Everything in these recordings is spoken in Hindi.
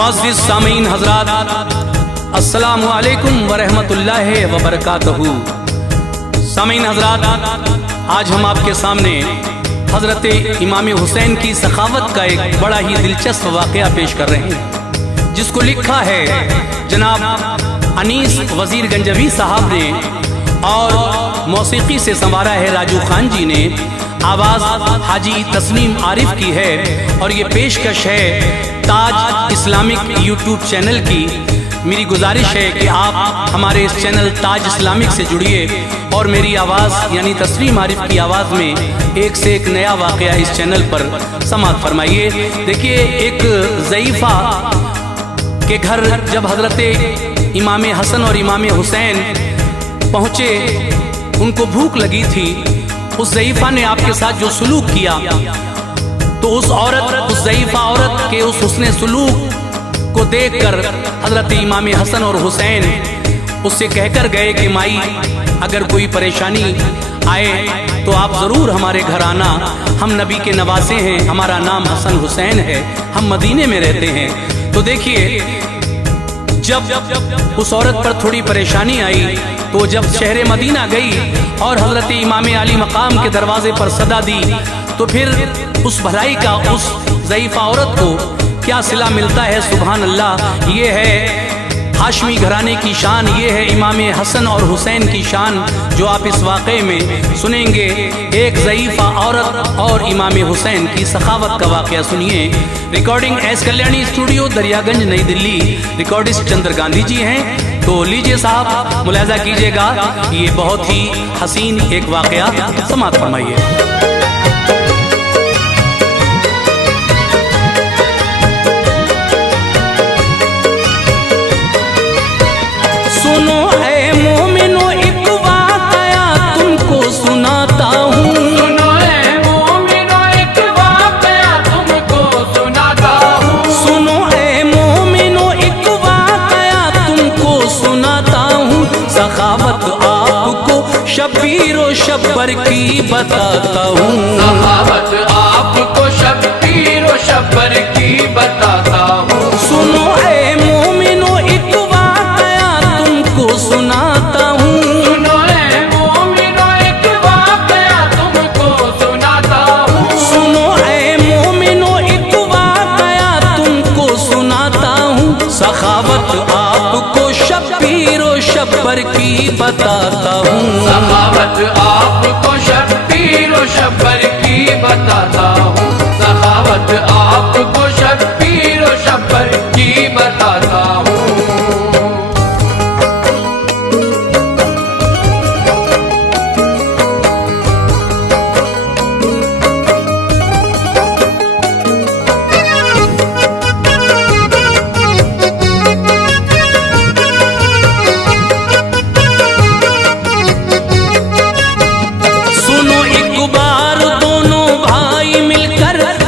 मुअज़्ज़िज़ सामीन हज़रात, अस्सलामु अलैकुम व रहमतुल्लाहि व बरकातहू। सामीन हज़रात, आज हम आपके सामने हज़रत इमाम हुसैन की सखावत का एक बड़ा ही दिलचस्प वाक़या पेश कर रहे हैं, जिसको लिखा है जनाब अनीस वज़ीर गंजवी साहब ने और मौसीकी से संवारा है राजू खान जी ने। आवाज़ हाजी तस्लीम आरिफ की है और ये पेशकश है ताज इस्लामिक यूट्यूब चैनल की। मेरी गुजारिश है कि आप हमारे इस चैनल ताज इस्लामिक से जुड़िए और मेरी आवाज़ यानी तस्लीम आरिफ की आवाज़ में एक से एक नया वाक़या इस चैनल पर समाअत फरमाइए। देखिए, एक ज़ईफ़ा के घर जब हज़रत इमाम हसन और इमाम हुसैन पहुँचे, उनको भूख लगी थी। उस ज़ईफ़ा ने आपके साथ जो सलूक किया, तो उस ज़ईफ़ा औरत के उस हुस्ने सलूक को देखकर हज़रत इमाम हसन और हुसैन उससे कहकर गए कि माई, अगर कोई परेशानी आए तो आप ज़रूर हमारे घर आना। हम नबी के नवासे हैं, हमारा नाम हसन हुसैन है, हम मदीने में रहते हैं। तो देखिए, जब उस औरत पर थोड़ी परेशानी आई तो जब शहर मदीना गई और हज़रत इमाम आली मकाम के दरवाजे पर सदा दी, तो फिर उस भलाई का उस ज़ईफ़ा औरत को क्या सिला मिलता है। सुभान अल्लाह, ये है हाशमी घराने की शान, ये है इमाम हसन और हुसैन की शान, जो आप इस वाक़े में सुनेंगे। एक ज़ईफ़ा औरत और इमाम हुसैन की सखावत का वाक़या सुनिए। Recording S Kalyani studio, Daryaganj, नई दिल्ली। रिकॉर्डिस्ट चंद्र गांधी जी हैं। तो लीजिए साहब, मुलाज़ा कीजिएगा, ये बहुत ही हसीन एक वाक़या समाअत फरमाइए। सुनो ऐ मोमिनो, एक वाक़या तुमको सुनाता हूँ। सुनो ऐ मोमिनो, एक वाक़या तुमको सुनाता हूँ। सुनो ऐ मोमिनो, एक वाक़या तुमको सुनाता हूँ। सखावत आपको शब्बीरो शब्बर की बताता हूँ। सखावत आपको शब्बीरो शब्बर की बताता हूँ। सुनो ऐ मोमिनो, एक सुनाता हूँ। सुनो ऐ मोमिनो, एक वाक़या तुमको सुनाता हूँ। सुनो ऐ मोमिनो, एक वाक़या तुमको सुनाता हूँ। सखावत आपको शब्बीरो शब्बर की बताता हूँ। सखावत आपको शब्बीरो शब्बर की बताता हूँ। सखावत आपको शब्बीरो शब्बर की बताता हूँ।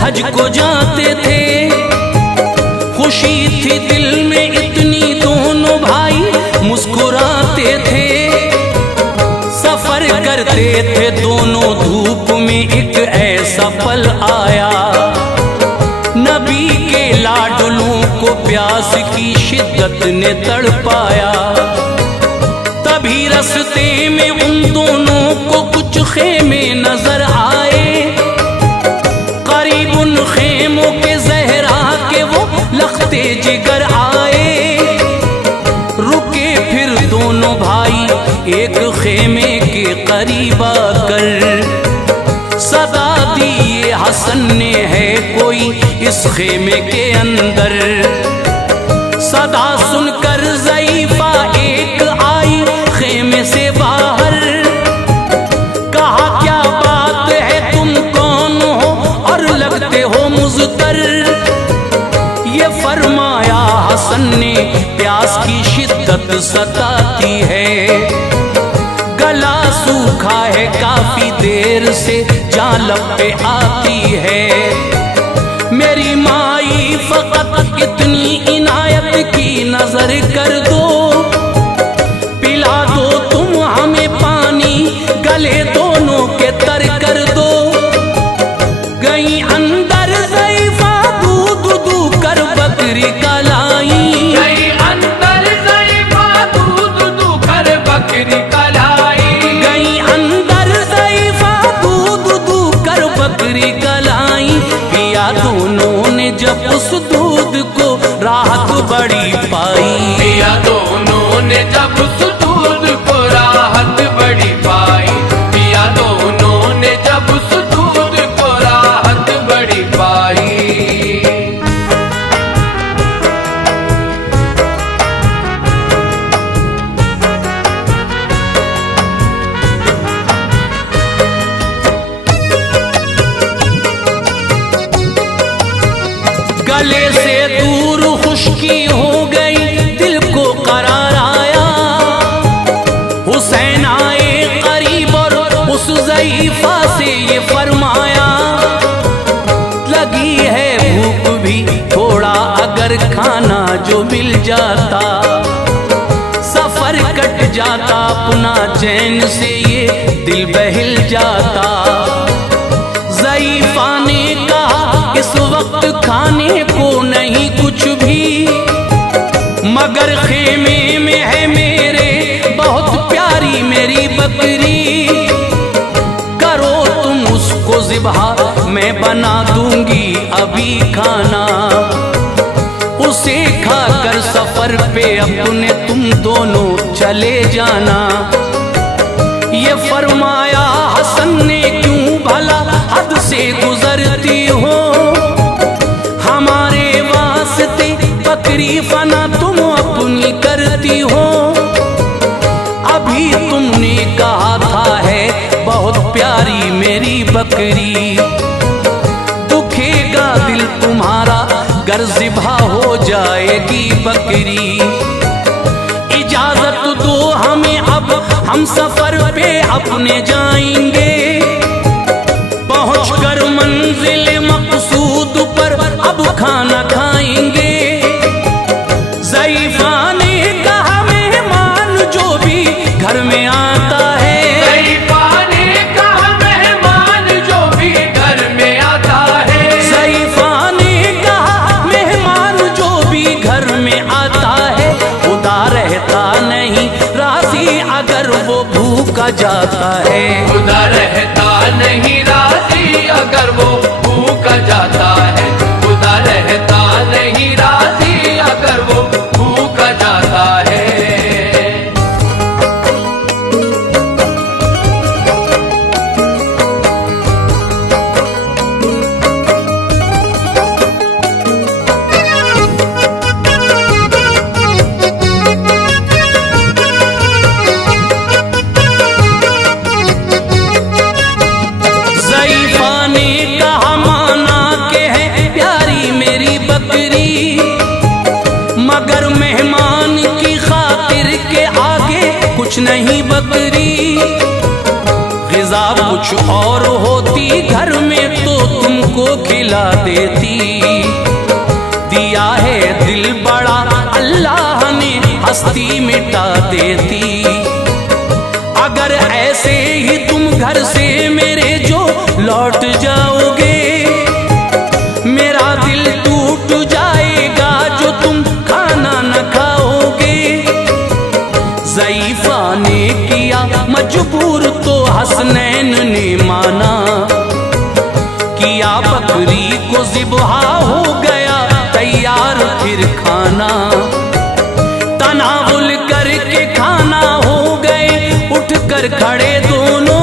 हज को जाते थे, खुशी थी दिल में इतनी, दोनों भाई मुस्कुराते थे। सफर करते थे दोनों धूप में, एक ऐसा पल आया, नबी के लाडलों को प्यास की शिद्दत ने तड़पाया। तभी रास्ते में उन दोनों को कुछ खेमे नजर आए। उन खेमों के ज़हरा के वो लख्ते जिगर आए। रुके फिर दोनों भाई एक खेमे के करीब आकर, सदा दी ये हसन ने, है कोई इस खेमे के अंदर। सदा सुनकर ज़ईफ़ा एक आई खेमे से बाहर, कहा क्या बात है, तुम कौन हो और लगते हो मुज़तर। ये फरमाया हसन ने, प्यास की शिद्दत सताती है, गला सूखा है काफी देर से, जान लब पे आती है। मेरी माई फ़कत इतनी इनायत की नजर कर दो, पिला दो तुम हमें पानी, गले दोनों के तर कर दो। गई अंदर ज़ईफ़ा दूध कर बकरी का ला गले से दूर खुश्की हो गई, दिल को करार आया। हुसैन आए करीब और उस ज़ईफ़ा से ये फरमाया, लगी है भूख भी थोड़ा, अगर खाना जो मिल जाता, सफर कट जाता अपना चैन से ये दिल बहिल जाता। ज़ईफ़ा ने कहा इस वक्त खाने को नहीं कुछ भी, मगर खेमे में है मेरे बहुत प्यारी मेरी बकरी। करो तुम उसको ज़िबहा, मैं बना दूंगी अभी खाना। उसे खाकर सफर पे अपने तुम दोनों चले जाना। ये फरमाया हसन ने, क्यों भला हद से गुजरती हो, हमारे वास्ते बकरी फना तुम अपनी करती हो। अभी तुमने कहा था है बहुत प्यारी मेरी बकरी, दुखेगा दिल तुम्हारा गर ज़िबहा हो जाएगी बकरी। इजाजत दो हमें अब, हम सफर पे अपने जाएंगे, पहुंचकर मंजिल मकसूद पर अब खाना खाएंगे। ज़ईफ़ा ने कहा मेहमान जो भी घर में आता है, ज़ईफ़ा ने कहा मेहमान जो भी घर में आता है, ज़ईफ़ा ने कहा मेहमान जो भी घर में आता है, खुदा रहता नहीं राज़ी अगर वो भूखा जाता है। खुदा रहता नहीं राज़ी अगर वो भूखा जाता है, खुदा रहता नहीं राज़ी अगर वो भूखा जाता है। ज़ईफ़ा ने कहा माना के है प्यारी मेरी बकरी, मगर मेहमान की खातिर के आगे कुछ नहीं बकरी। ग़िज़ा कुछ और होती घर में तो तुमको खिला देती, दिया है दिल बड़ा अल्लाह ने हस्ती मिटा देती। अगर ऐसे ही तुम घर से मेरे जो लौट जाओगे, मेरा दिल टूट जाएगा जो तुम खाना न खाओगे। ज़ईफ़ा ने किया मजबूर तो हसनैन ने माना, किया बकरी को ज़िबहा हो गया तैयार फिर खाना। तनावुल करके खाना हो गए उठकर खड़े दोनों,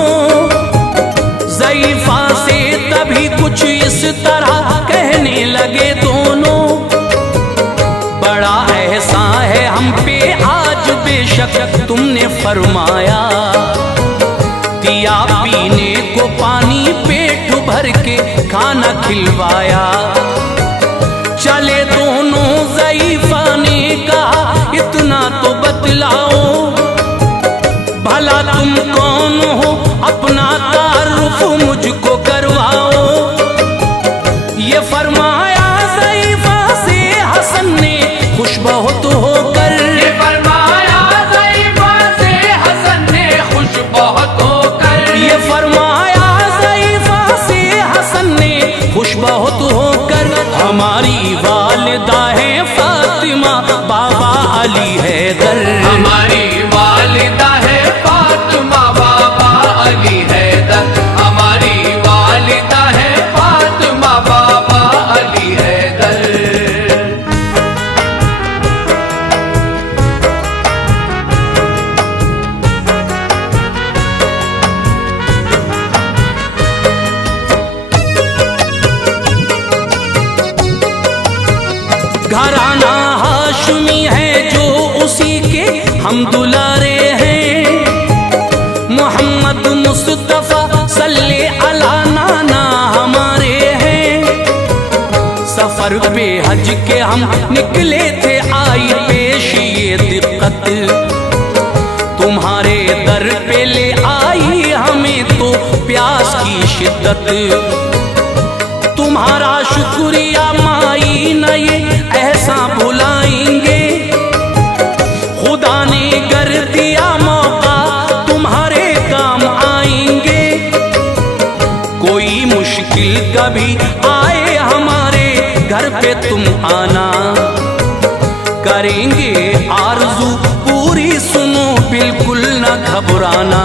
ज़ईफ़ा से तभी कुछ इस तरह कहने लगे दोनों, बड़ा एहसान है हम पे आज बेशक तुमने फरमाया, दिया पीने को पानी पेट भर के खाना खिलवाया। चले दोनों, ज़ईफ़ा ने कहा इतना तो बतलाओ, भला तुम कौन हो अपना तारुफ मुझको करवाओ। ये फरमाया ज़ईफ़ा से हसन ने खुश बहुत होकर, ये फरमाया ज़ईफ़ा से हसन ने खुश बहुत होकर, ये फरमाया ज़ईफ़ा से हसन ने खुश बहुत होकर। हमारी वालिदा है फातिमा, बाबा अली हैदर, हमारी वालिदा है फातिमा, बाबा अली हैदर, हमारी वालिदा है फातिमा, बाबा अली हैदर। घराना हाशमी है जो उसी के हम दुलारे हैं, मोहम्मद मुस्तफ़ा सल्ले अला नाना हमारे हैं। सफर सफर पे हज के हम निकले थे, आई पेश ये दिक्कत, तुम्हारे दर पे ले आई हमें तो प्यास की शिद्दत। तुम्हारा शुक्रिया माई न ये ऐसा भुलाएंगे, खुदा ने कर दिया मौका तुम्हारे काम आएंगे। कोई मुश्किल कभी आए हमारे घर पे तुम आना, करेंगे आरज़ू पूरी, सुनो बिल्कुल न घबराना।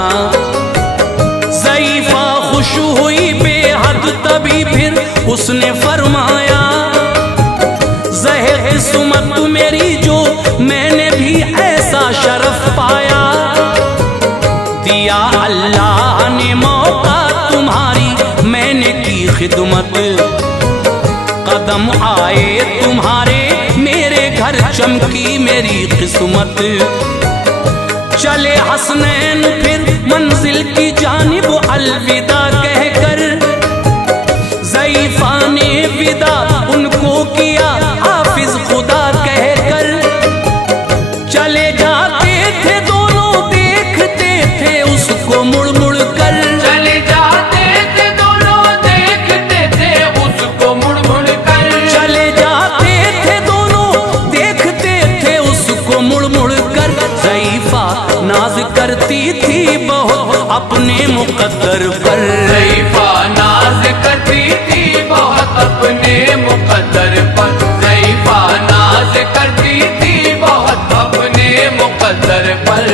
ज़ईफ़ा खुश हुई बेहद, तभी फिर उसने फरमाया, ज़हे किस्मत मेरी जो मैंने भी ऐसा शरफ पाया। दिया अल्लाह ने मौका तुम्हारी, मैंने की खिदमत, कदम आए तुम्हारे मेरे घर, चमकी मेरी किस्मत। चले हसनैन फिर मंजिल की जानिब अलविदा कहकर, ज़ईफ़ा ने विदा उनको किया हाफिज खुदा कहकर। चले जाते थे दोनों, देखते थे उसको मुड़ मुड़ कर, चले जाते थे दोनों, देखते थे उसको मुड़ मुड़ कर। चले जाते थे दोनों, देखते थे उसको मुड़ मुड़ कर। ज़ईफ़ा नाज करती थी बहुत अपने मुक़द्दर पर, ज़ईफ़ा नाज करती थी बहुत अपने मुक़द्दर पर, ज़ईफ़ा नाज करती थी बहुत अपने मुक़द्दर पर।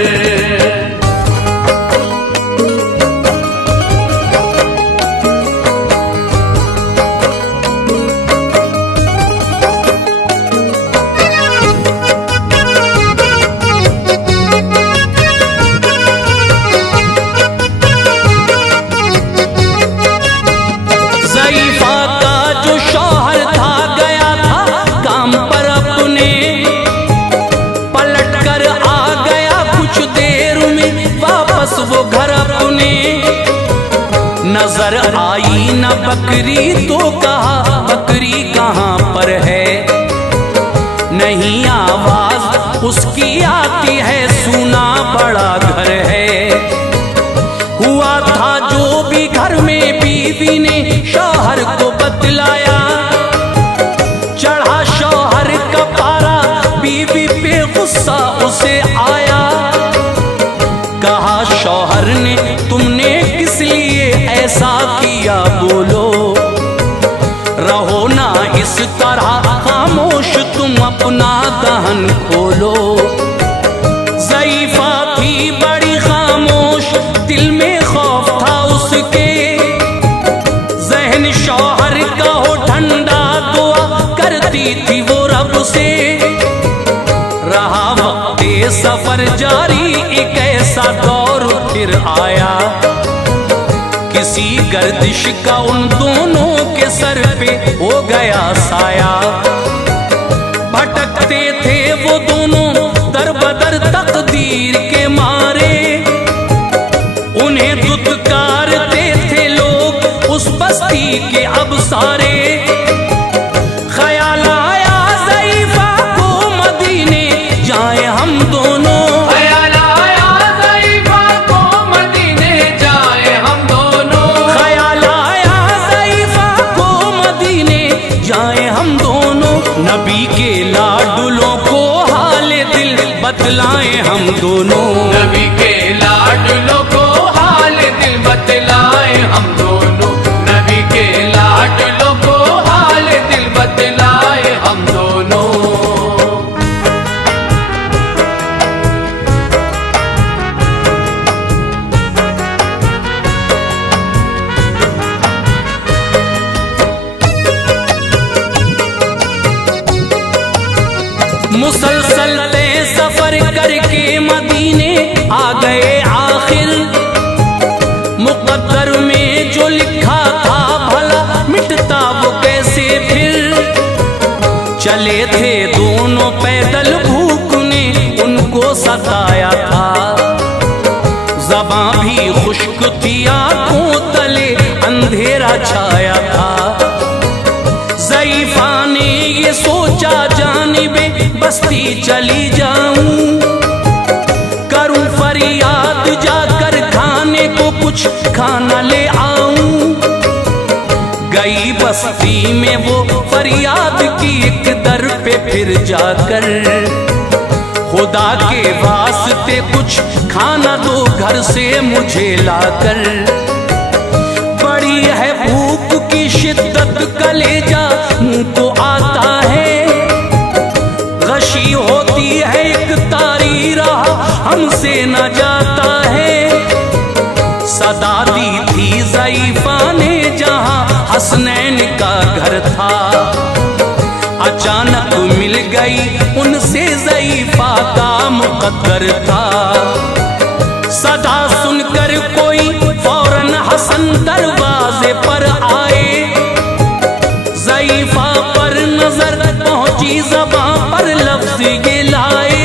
ज़ईफ़ा का जो शौहर था गया था काम पर अपने, पलट कर आ गया कुछ देर में वापस वो घर अपने। नजर आई न बकरी तो कहा बकरी कहाँ पर है, नहीं आवाज उसकी आती है, सुना बड़ा घर है। हुआ था जो भी घर में बीवी ने शौहर को बतलाया, चढ़ा शौहर का पारा बीवी पे गुस्सा उसे आया। कहा शौहर ने तुमने किस लिए ऐसा किया बोलो, रहो ना इस तरह खामोश तुम अपना दहन खोलो। ज़ईफ़ा थी बड़ी खामोश, दिल में खौफ था उसके, ज़हन शौहर का हो ठंडा, दुआ करती थी वो रब से। रहा वक्त सफर जारी, एक ऐसा दौर फिर आया, किसी गर्दिश का उन दोनों के सर पे हो गया साया। भटकते थे वो दोनों दर बदर तकदीर के मारे, उन्हें दुत्कारते थे लोग उस बस्ती के अब सारे। ख्याल आया ज़ईफ़ा को मदीने जाए हम दोनों, ख्याल आया ज़ईफ़ा को मदीने जाए हम दोनों, ख्याल आया ज़ईफ़ा को मदीने जाए हम दोनों। नबी के लाडुलों को हाले दिल बतलाएं हम दोनों, नबी के लाडलों को हाल दिल बतलाए हम दोनों, नबी के लाडलों को हाल दिल बतलाए हम दोनों। मुसलसल तय सफर करके मदीने आ गए आखिर, मुकद्दर में जो लिखा था भला मिटता वो कैसे फिर। चले थे दोनों पैदल, भूख ने उनको सताया था, ज़बां भी खुश्क थी, आंखों तले अंधेरा छाया था। ज़ईफ़ा ने चली जाऊं, करूं फरियाद जाकर खाने को कुछ खाना ले आऊं। गई बस्ती में वो फरियाद की एक दर पे फिर जाकर, खुदा के वास्ते कुछ खाना दो घर से मुझे लाकर। बड़ी है भूख की शिद्दत, कलेजा मुंह को आता है, गशी होती है एक तारी राह हमसे न जाता है। सदा दी थी ज़ईफ़ा ने जहां हसनैन का घर था, अचानक मिल गई उनसे ज़ईफ़ा का मुक़द्दर था। सदा सुनकर कोई फौरन हसन दरवाजे पर आए, ज़ईफ़ा पर नजर पहुंची, ज़बां पर लफ्ज़ ये लाए।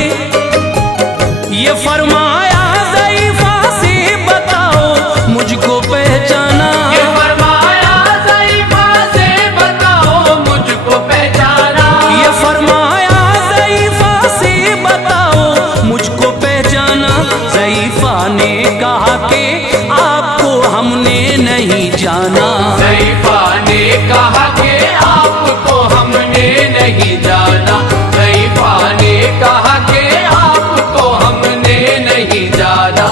ये फरमाया ज़ईफ़ा से बताओ मुझको पहचाना, ये फरमाया ज़ईफ़ा से बताओ मुझको पहचाना, ये फरमाया ज़ईफ़ा से बताओ मुझको पहचाना। ज़ईफ़ा ने कहा कि आपको हमने नहीं जाना, ज़ईफ़ा ने कहा कि आपको हमने नहीं जाना, ज़ईफ़ा ने कहा कि आपको हमने नहीं जाना।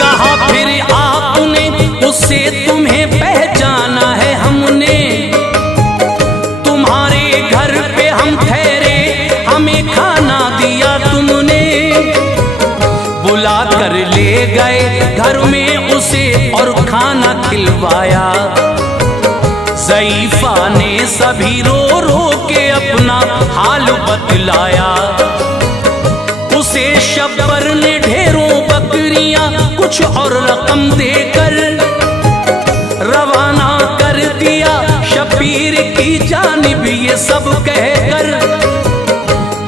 कहा फिर आपने उससे तुम्हें पहचाना है हमने, तुम्हारे घर पे हम ठहरे, हमें खाना दिया तुमने। बुला कर ले गए घर में उसे और खाना खिलवाया। ज़ईफ़ा ने सभी रो रो के अपना हाल बतलाया। उसे शब्बर ने ढेरों बकरियां कुछ और रकम देकर रवाना कर दिया शब्बीर की जानिब, ये सब कहकर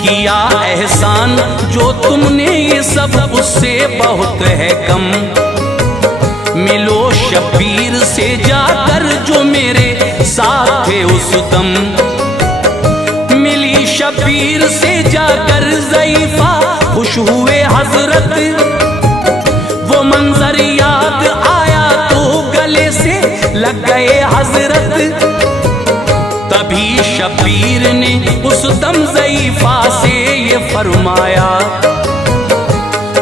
किया एहसान जो तुमने, ये सब उससे बहुत है कम। मिलो शब्बीर से जाकर जो मेरे साथ थे उस दम। मिली शब्बीर से जाकर ज़ईफ़ा खुश हुए हजरत, वो मंजर याद आया तो गले से लग गए हजरत। तभी शब्बीर ने उस दम ज़ईफ़ा से ये फरमाया,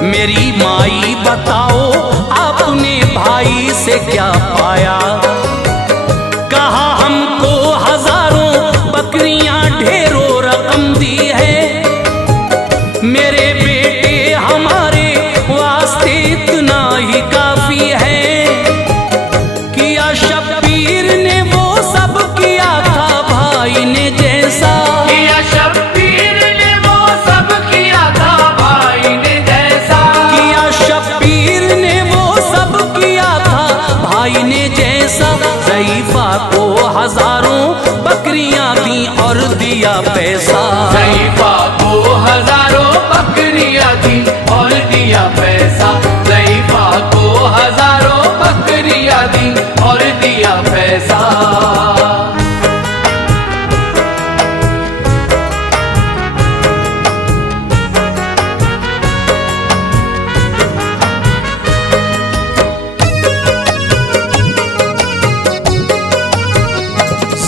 मेरी माई बताओ आपने भाई से क्या पाया। कहा हमको हजारों बकरियां ढेरों रकम दी है, मेरे बेटे हमारे वास्ते इतना ही काफी है। किया शब्बीर ने वो सब किया था भाई ने जैसा, किया शब्बीर ने वो सब किया था भाई ने जैसा, किया शब्बीर ने वो सब किया था भाई ने जैसा। ज़ईफ़ा को हजारों बकरियां दी और दिया पैसा, ज़ईफ़ा को हजारों बकरियां दी और दिया पैसा, ज़ईफ़ा को हजारों बकरियां दी और दिया पैसा।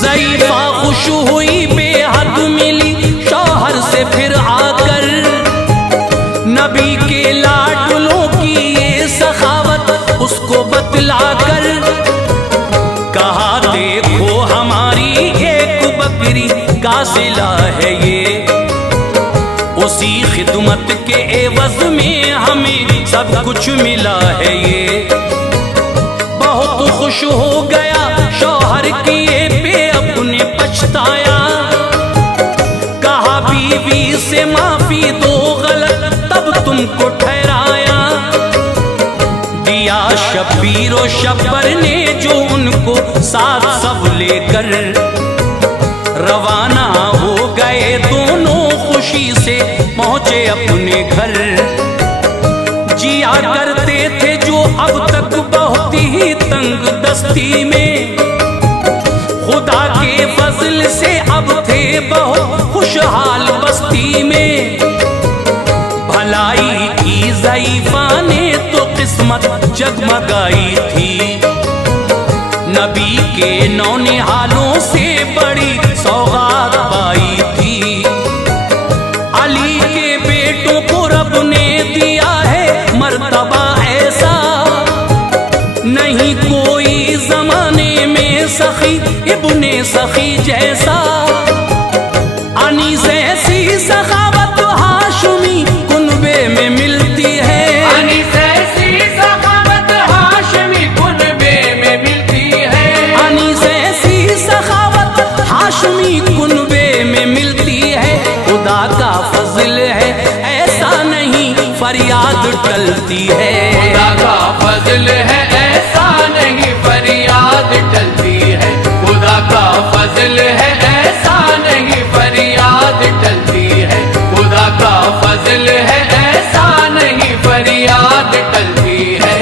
ज़ईफ़ा खुश हुई बेहद, मिली शौहर से फिर आकर। नबी के लाडलों की ये सखावत उसको बतलाकर कहा, देखो हमारी एक बकरी का सिला है ये, उसी खिदमत के एवज में हमें सब कुछ मिला है ये। बहुत खुश हो गया शौहर किए पे अपने पछताया, कहा बीवी से माफी दो गलत तब तुमको ठहराया। दिया शब्बीर और शब्बर ने जो उन को साथ सब लेकर रवाना हो गए दोनों, खुशी से पहुंचे अपने घर। जिया करते थे जो अब तक बहुत ही तंग दस्ती में, खुदा के फजल से अब थे बहुत खुशहाल बस्ती में। भलाई की ज़ईफ़ा ने तो किस्मत जगमगाई थी, नबी के नौनिहालों से बड़ी सौगात पाई थी। अली के बेटों को रब ने दिया है मर्तबा ऐसा, नहीं कोई जमाने में सखी इब्ने सखी जैसा। अनीस ऐसी सखावत हाशमी कुनबे में मिलती है, अनीस ऐसी सखावत हाशमी कुनबे में मिलती है। अनीस ऐसी सखावत हाशमी कुनबे में मिलती है। खुदा का फजल है ऐसा नहीं फरियाद टलती है, खुदा का फजल है ऐसा नहीं फरियाद टलती है। खुदा का फजल है ऐसा नहीं फरियाद टलती है। खुदा का फजल है ऐसा नहीं फरियाद टलती है।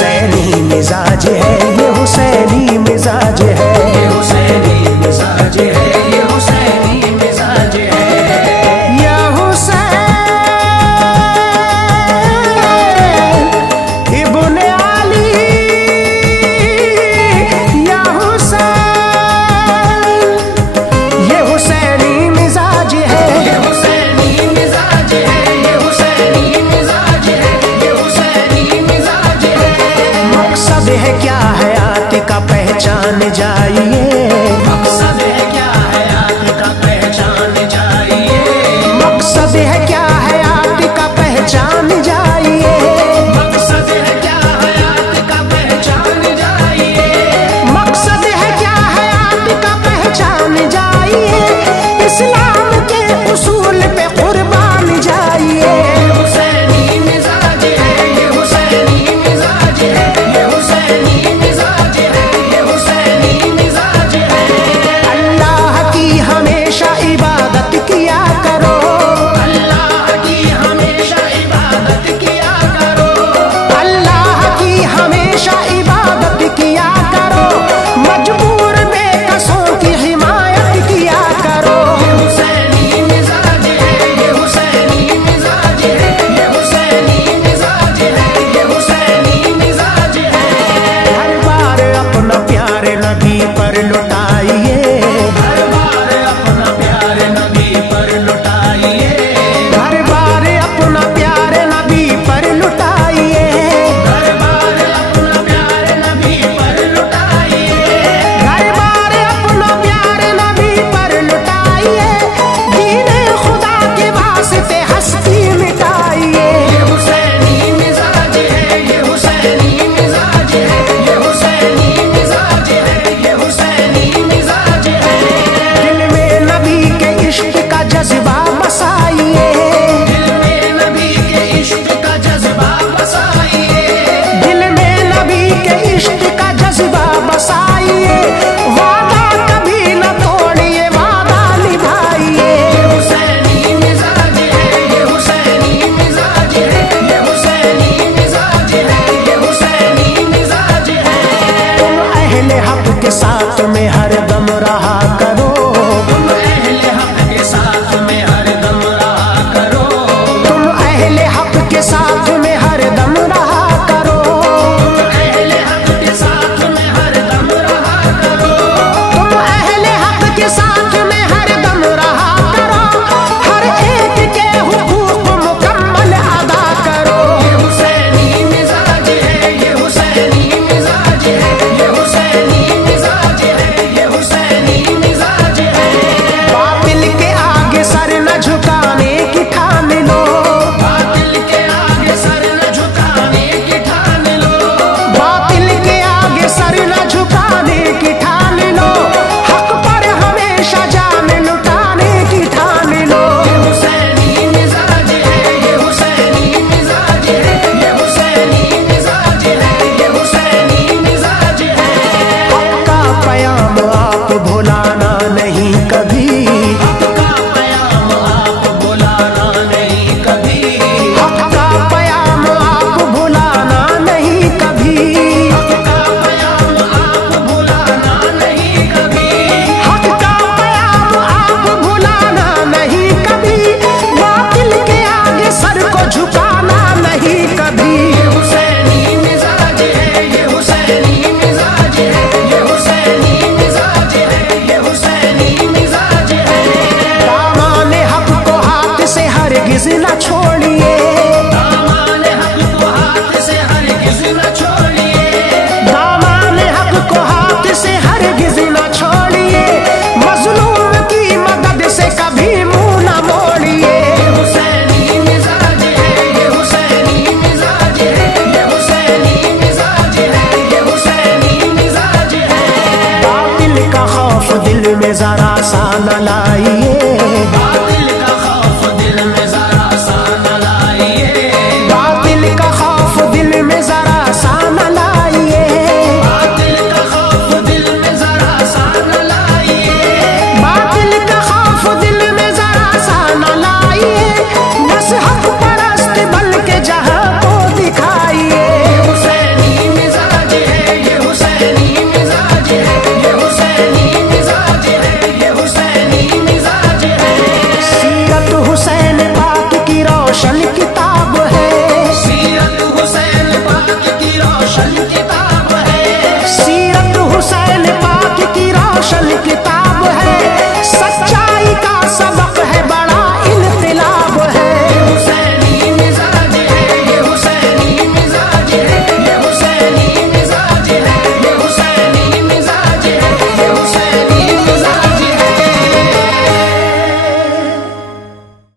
हुसैनी मिजाज है, ये हुसैनी मिजाज है, ये हुसैनी मिजाज है, ये हुसैनी मिजाज है। या हुसैन इब्ने अली, या हुसैन, ये हुसैनी मिजाज है, ये हुसैनी मिजाज है, ये हुसैनी मिजाज है, ये हुसैनी मिजाज है। मकसद है क्या हयात का पहचान जाइए, मकसद है क्या हयात का पहचान जाइए, मकसद है क्या हयात का पहचान जाइए, मकसद है क्या हयात का पहचान जाइए, मकसद है क्या हयात का पहचान जाइए, इस्लाम के उसूल पे कुर्बान जाइए। ये हुसैनी मिजाज है, ये हुसैनी मिजाज है, ये हुसैनी मिजाज है, ये हुसैनी मिजाज है। अल्लाह की हमेशा इबादत किया करो, अल्लाह की हमेशा इबादत किया करो, अल्लाह की हमेशा इबादत किया करो, मजबूर बेकसों की हिमायत किया करो। ये हुसैनी मिजाज है, ये हुसैनी मिजाज है, ये हुसैनी मिजाज है, ये हुसैनी मिजाज है। हर बार अपना प्यार नबी पर लुटाइए, हर बार अपना प्यार नबी पर लुटाइए, हर बार अपना प्यार नबी पर लुटाइए, हर बार अपना प्यार नबी पर लुटाइए, हर बार अपना प्यार नबी पर लुटाइए, दीने खुदा के वास्ते हस्ती मिटाइए। ये हुसैनी मिजाज है, ये हुसैनी मिजाज है, ये हुसैनी मिजाज है, ये हुसैनी मिजाज है। दिल में नबी के इश्क का जज्बा बसाइए, दिल में नबी के इश्क का जज्बा बसाइए, दिल में नबी के इश्क का जज्बा बसाइए, वादा कभी न तोड़िए, वादा निभाइए। ये हुसैनी मिजाज है, ये हुसैनी मिजाज है, ये हुसैनी मिजाज है, ये हुसैनी मिजाज है। तुम अहले हक के साथ में हरदम रहा करो, तुम अहले हक के साथ में हरदम रहा करो, तुम अहले हक के साथ में हरदम रहा करो, तुम अहले हक के साथ में हरदम रहा करो, तुम अहले हक के साथ में हरदम रहा करो, हर एक के हुकूक मुकम्मल अदा करो। ये हुसैनी मिजाज है, ये हुसैनी मिजाज है, ये हुसैनी मिजाज है, ये हुसैनी मिजाज है। बातिल के आगे सर न झुकाने की ठान लो, बातिल के आगे सर न झुकाने की ठान लो, बातिल के आगे सर न झुकाने की ठान लो, हक पर हमेशा जान लुटाने की ठान लो। ये हुसैनी मिजाज है, ये हुसैनी मिजाज है, ये हुसैनी मिजाज है, ये हुसैनी मिजाज है। हक का पयाम आप भुलाना नहीं कभी, हक का पयाम आप भुलाना नहीं कभी, हक का पयाम आप भुलाना नहीं कभी, हक का पयाम आप भुलाना नहीं कभी, हक का पयाम आप भुलाना नहीं कभी, बातिल के आगे सर को झुकाना नहीं कभी। ये हुसैनी मिजाज है, ये हुसैनी मिजाज है, ये हुसैनी मिजाज है, ये हुसैनी मिजाज है। दामाने हक को हाथ से हरगिज न छोड़